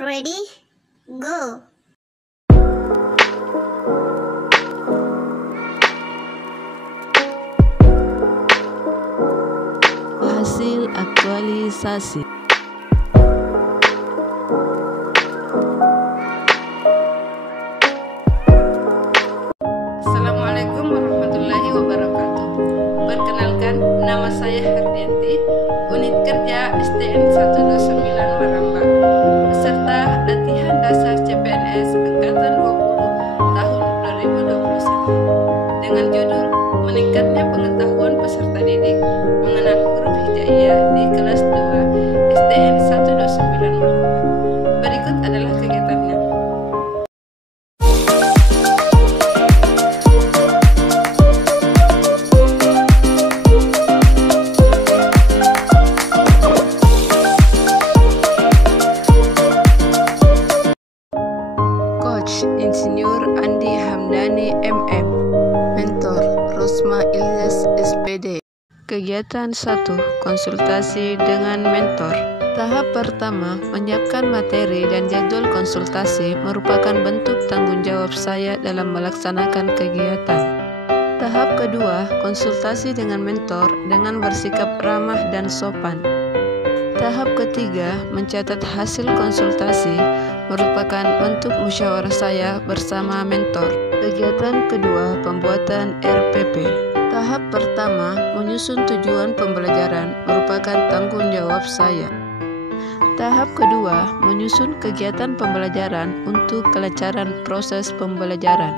Ready? Go! Hasil aktualisasi. Assalamualaikum warahmatullahi wabarakatuh. Perkenalkan, nama saya Hardianti, unit kerja STN 129 Marambak, peserta latihan dasar CPNS Angkatan 20 tahun 2021 dengan judul Meningkatnya Pengetahuan Peserta Didik Mengenal Huruf Hijaiyah di kelas 2 STN 129 Marambak. Berikut adalah kegiatannya. Coach Insinyur Andi Hamdani MM. Mentor Rosma Ilyas SPD. Kegiatan 1. Konsultasi dengan mentor. Tahap pertama, menyiapkan materi dan jadwal konsultasi merupakan bentuk tanggung jawab saya dalam melaksanakan kegiatan. Tahap kedua, konsultasi dengan mentor dengan bersikap ramah dan sopan. Tahap ketiga, mencatat hasil konsultasi merupakan bentuk musyawarah saya bersama mentor. Kegiatan kedua, pembuatan RPP. Tahap pertama, menyusun tujuan pembelajaran merupakan tanggung jawab saya. Tahap kedua, menyusun kegiatan pembelajaran untuk kelancaran proses pembelajaran.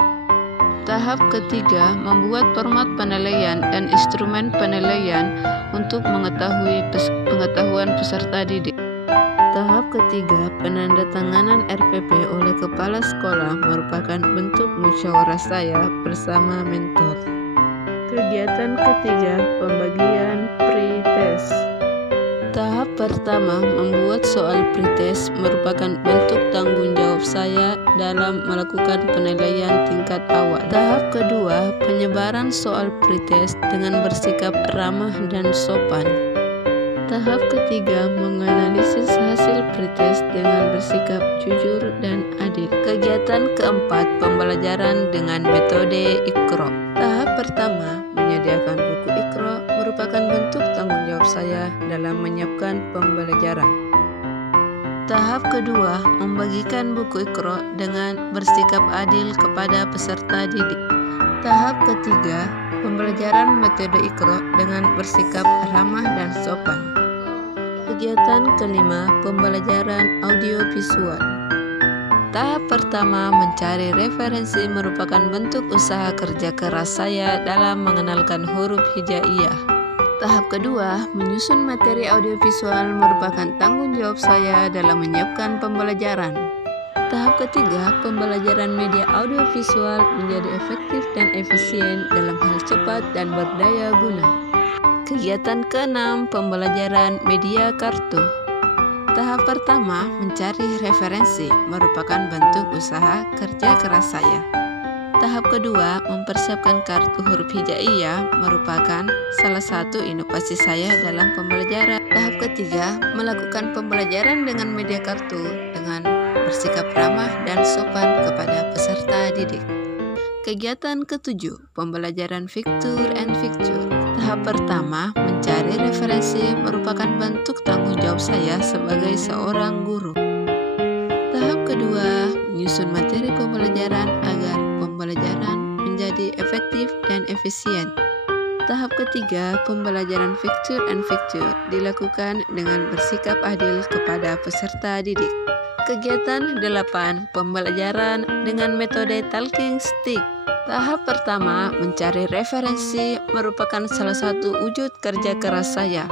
Tahap ketiga, membuat format penilaian dan instrumen penilaian untuk mengetahui pengetahuan peserta didik. Tahap ketiga, penandatanganan RPP oleh kepala sekolah merupakan bentuk musyawarah saya bersama mentor. Kegiatan ketiga, pembagian pre-test. Tahap pertama, membuat soal pretest merupakan bentuk tanggung jawab saya dalam melakukan penilaian tingkat awal. Tahap kedua, penyebaran soal pretest dengan bersikap ramah dan sopan. Tahap ketiga, menganalisis hasil pretest dengan bersikap jujur dan adil. Kegiatan keempat, pembelajaran dengan metode Iqra. Tahap pertama, menyediakan buku Iqra merupakan bentuk tanggung jawab saya dalam menyiapkan pembelajaran. Tahap kedua, membagikan buku Iqra dengan bersikap adil kepada peserta didik. Tahap ketiga, pembelajaran metode Iqra dengan bersikap ramah dan sopan. Kegiatan kelima, pembelajaran audiovisual. Tahap pertama, mencari referensi merupakan bentuk usaha kerja keras saya dalam mengenalkan huruf hijaiyah. Tahap kedua, menyusun materi audiovisual merupakan tanggung jawab saya dalam menyiapkan pembelajaran. Tahap ketiga, pembelajaran media audiovisual menjadi efektif dan efisien dalam hal cepat dan berdaya guna. Kegiatan keenam, pembelajaran media kartu. Tahap pertama, mencari referensi merupakan bentuk usaha kerja keras saya. Tahap kedua, mempersiapkan kartu huruf hijaiyah merupakan salah satu inovasi saya dalam pembelajaran. Tahap ketiga, melakukan pembelajaran dengan media kartu dengan bersikap ramah dan sopan kepada peserta didik. Kegiatan ketujuh, pembelajaran picture and picture. Tahap pertama, mencari referensi merupakan bentuk tanggung jawab saya sebagai seorang guru. Tahap kedua, menyusun materi pembelajaran agar pembelajaran menjadi efektif dan efisien. Tahap ketiga, pembelajaran picture and picture dilakukan dengan bersikap adil kepada peserta didik. Kegiatan 8, pembelajaran dengan metode talking stick. Tahap pertama, mencari referensi merupakan salah satu wujud kerja keras saya.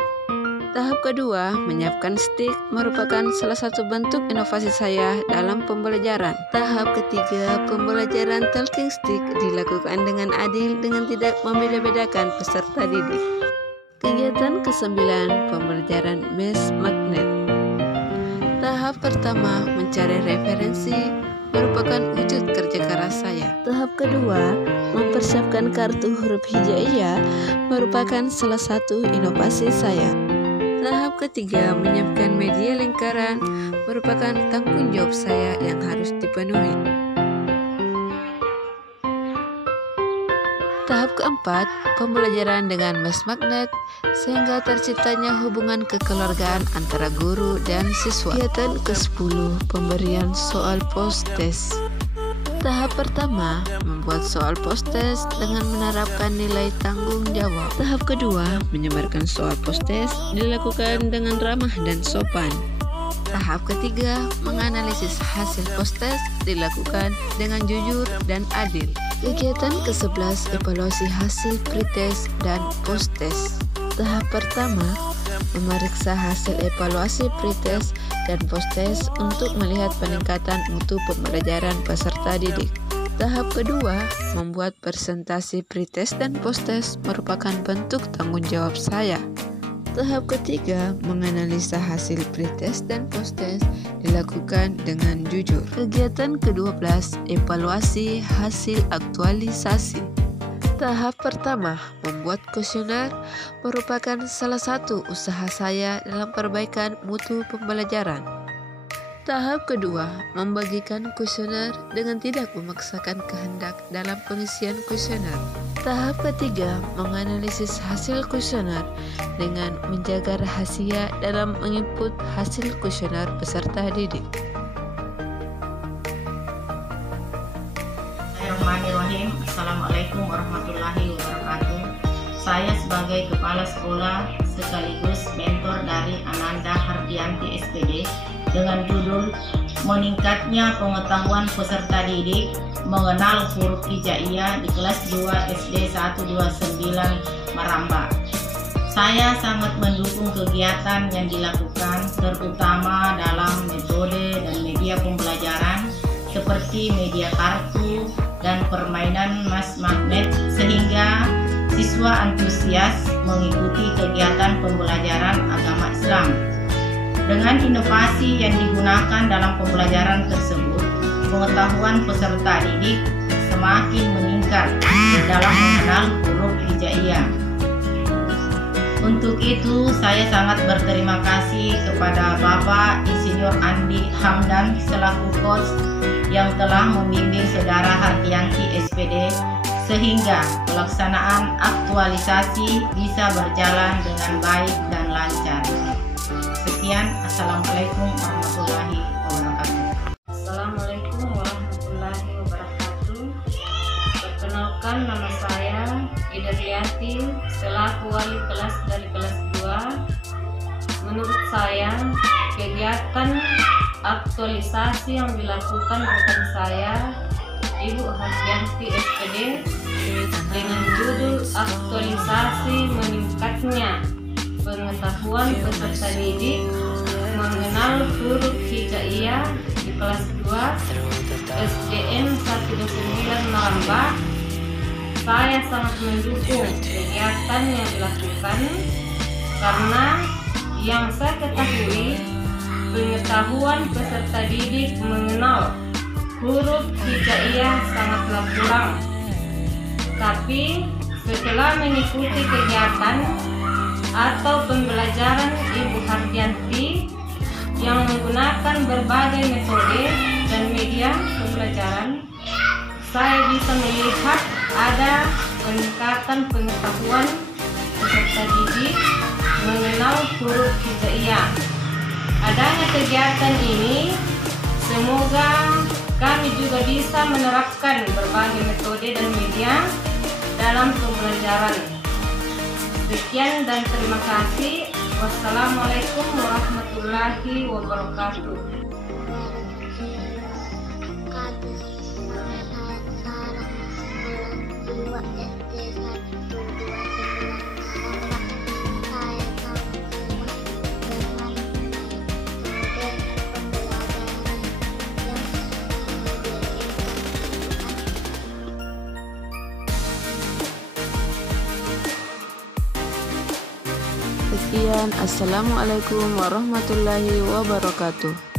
Tahap kedua, menyiapkan stick merupakan salah satu bentuk inovasi saya dalam pembelajaran. Tahap ketiga, pembelajaran talking stick dilakukan dengan adil dengan tidak membeda-bedakan peserta didik. Kegiatan ke-9, pembelajaran mesh magnet. Tahap pertama, mencari referensi merupakan wujud kerja keras saya. Tahap kedua, mempersiapkan kartu huruf hijaiyah merupakan salah satu inovasi saya. Tahap ketiga, menyiapkan media lingkaran merupakan tanggung jawab saya yang harus dipenuhi. Tahap keempat, pembelajaran dengan mes magnet sehingga terciptanya hubungan kekeluargaan antara guru dan siswa. Kegiatan ke-10, pemberian soal post-test. Tahap pertama, membuat soal post-test dengan menerapkan nilai tanggung jawab. Tahap kedua, menyebarkan soal post-test dilakukan dengan ramah dan sopan. Tahap ketiga, menganalisis hasil post-test dilakukan dengan jujur dan adil. Kegiatan ke-11, evaluasi hasil pretest dan post-test. Tahap pertama, memeriksa hasil evaluasi pretest dan post-test untuk melihat peningkatan mutu pembelajaran peserta didik. Tahap kedua, membuat presentasi pretest dan post-test merupakan bentuk tanggung jawab saya. Tahap ketiga, menganalisa hasil pretest dan post-test dilakukan dengan jujur. Kegiatan ke-12, evaluasi hasil aktualisasi. Tahap pertama, membuat kuesioner merupakan salah satu usaha saya dalam perbaikan mutu pembelajaran. Tahap kedua, membagikan kuesioner dengan tidak memaksakan kehendak dalam pengisian kuesioner. Tahap ketiga, menganalisis hasil kuesioner dengan menjaga rahasia dalam menginput hasil kuesioner peserta didik. Bismillahirrahmanirrahim. Assalamualaikum warahmatullahi wabarakatuh. Saya sebagai Kepala Sekolah sekaligus mentor dari Ananda Hardianti SPD dengan judul Meningkatnya Pengetahuan Peserta Didik Mengenal Huruf Hijaiyah di kelas 2 SD 129 Maramba. Saya sangat mendukung kegiatan yang dilakukan, terutama dalam metode dan media pembelajaran seperti media kartu dan permainan mas magnet, sehingga siswa antusias mengikuti kegiatan pembelajaran agama Islam. Dengan inovasi yang digunakan dalam pembelajaran tersebut, pengetahuan peserta didik semakin meningkat dalam mengenal huruf hijaiyah. Untuk itu, saya sangat berterima kasih kepada Bapak Insinyur Andi Hamdan selaku coach yang telah membimbing Saudara Hardianti SPD sehingga pelaksanaan aktualisasi bisa berjalan dengan baik dan lancar. Sekian, Assalamualaikum warahmatullahi wabarakatuh. Assalamualaikum warahmatullahi wabarakatuh. Perkenalkan, nama saya Ida Rianti selaku wali kelas dari kelas 2. Menurut saya, kegiatan aktualisasi yang dilakukan rekan saya Ibu Hardianti SPD dengan judul aktualisasi meningkatnya pengetahuan peserta didik mengenal huruf hijaiyah di kelas 2 SDN 129 Maramba. Saya sangat mendukung kegiatan yang dilakukan karena yang saya ketahui, pengetahuan peserta didik mengenal huruf hijaiyah sangatlah kurang. Tapi setelah mengikuti kegiatan atau pembelajaran Ibu Hardianti yang menggunakan berbagai metode dan media pembelajaran, saya bisa melihat ada peningkatan pengetahuan peserta didik mengenal huruf hijaiyah. Adanya kegiatan ini, semoga kami juga bisa menerapkan berbagai metode dan media dalam pembelajaran. Sekian dan terima kasih. Wassalamualaikum warahmatullahi wabarakatuh. Sekian, Assalamualaikum warahmatullahi wabarakatuh.